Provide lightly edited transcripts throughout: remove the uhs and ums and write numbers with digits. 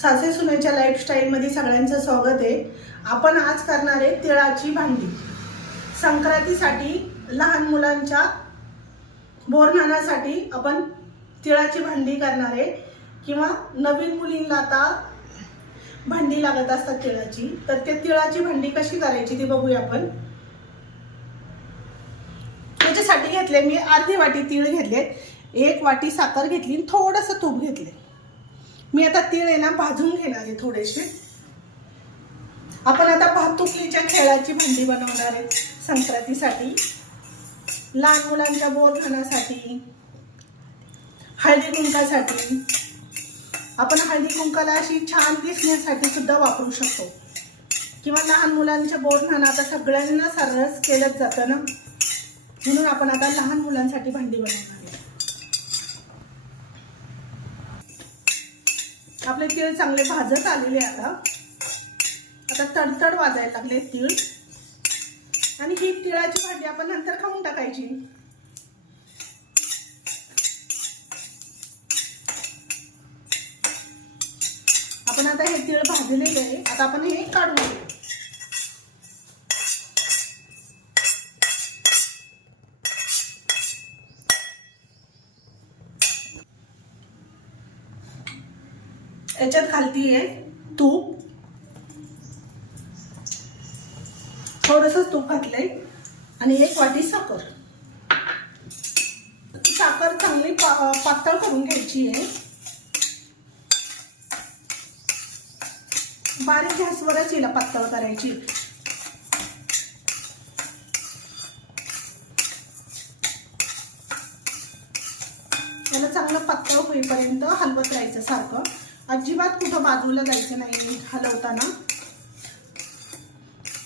सासे सुनेच्या लाईफस्टाईलमध्ये सगळ्यांचं स्वागत आहे। आपण आज करणार आहे तिळाची भांडी। संक्रांतीसाठी लहान मुलांच्या बोरन्हाणासाठी आपण तिळाची भांडी करणार आहे किंवा नवीन मुलींना आता भांडी लागत असतात तिळाची, तर ते तिळाची भांडी कशी करायची ती बघूया आपण। त्याच्यासाठी घेतले मी अर्धी वाटी तीळ घेतले, 1 वाटी साखर घेतली, थोडंसं तूप घेतले। मी आता तीळ आहे ना भाजून घेणार आहे थोडेसे। आपण आता भातुकलीच्या खेळाची भांडी बनवणार आहे संक्रांतीसाठी, लहान मुलांच्या बोरन्हाणासाठी, हळदी कुंकासाठी। आपण हळदी कुंकाला अशी छान दिसण्यासाठी सुद्धा वापरू शकतो किंवा लहान मुलांच्या बोरन्हाण आता सगळ्यांना सर्रास केलंच जातं ना, म्हणून आपण आता लहान मुलांसाठी भांडी बनवणार आहे। आपले तीळ चांगले भाजत आलेले आता तडतड वाजायला लागले तीळ, आणि ही तिळाची भांडी आपण नंतर खाऊन टाकायची। आपण आता हे तीळ भाजलेले आहे, आता आपण हे काढून घेऊ। याच्यात घालती आहे तूप, थोडंसं तूप घातलंय, आणि 1 वाटी साखर। साखर चांगली पातळ करून घ्यायची आहे, बारीक गॅसवरच हिला पातळ करायची। याला चांगलं पातळ होईपर्यंत हलवत राहायचं सारखं, अजिबात कुठं बाजूला जायचं नाही हलवताना।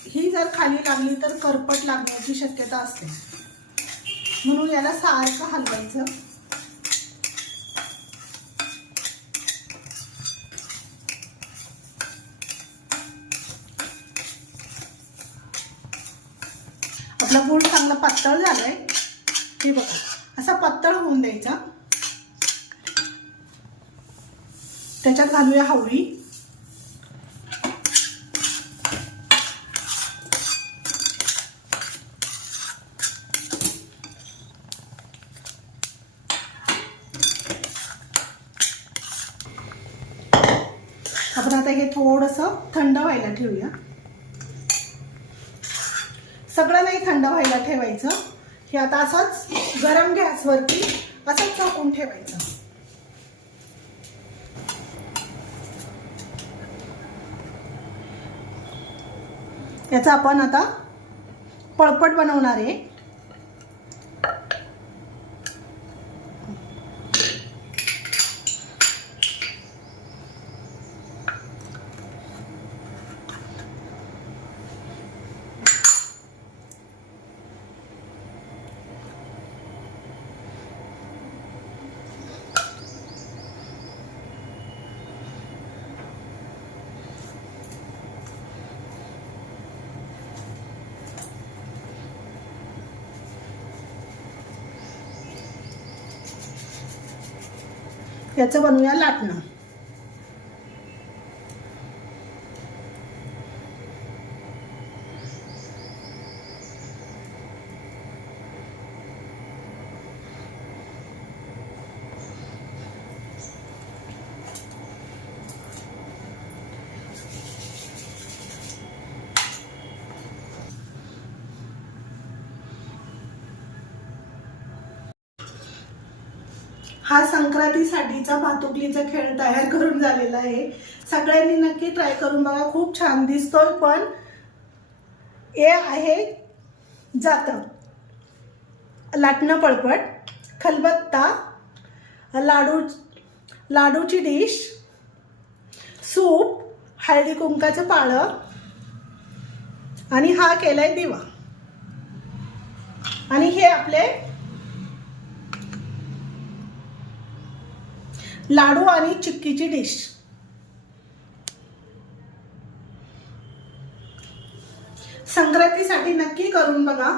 ही जर खाली लागली तर करपट लागण्याची शक्यता असते, म्हणून याला सारखं हलवायचं। आपला गूळ चांगला पातळ झालाय, हे बघा असा पातळ होऊन द्यायचा। त्याच्यात घालूया हावळी, आपण आता हे थोडंसं थंड व्हायला ठेवूया। सगळं नाही थंड व्हायला ठेवायचं, हे आता असंच गरम गॅसवरती असंच झाकून ठेवायचं। याचा आपण आता पळपट बनवणार आहे। याचं बनवूया लाटणं। हा संक्रांतीसाठीचा भातुकलीचा खेळ तयार करून झालेला आहे। सगळ्यांनी नक्की ट्राय करून बघा, खूप छान दिसतोय, पण हे आहे जातं लाटणं पळपट, खलबत्ता, लाडूची डिश, सूप, हळदी कुंकाचं पाळं, आणि हा केलाय दिवा, आणि हे आपले लाडू आणि चिक्कीची डिश। संक्रांतीसाठी नक्की करून बघा।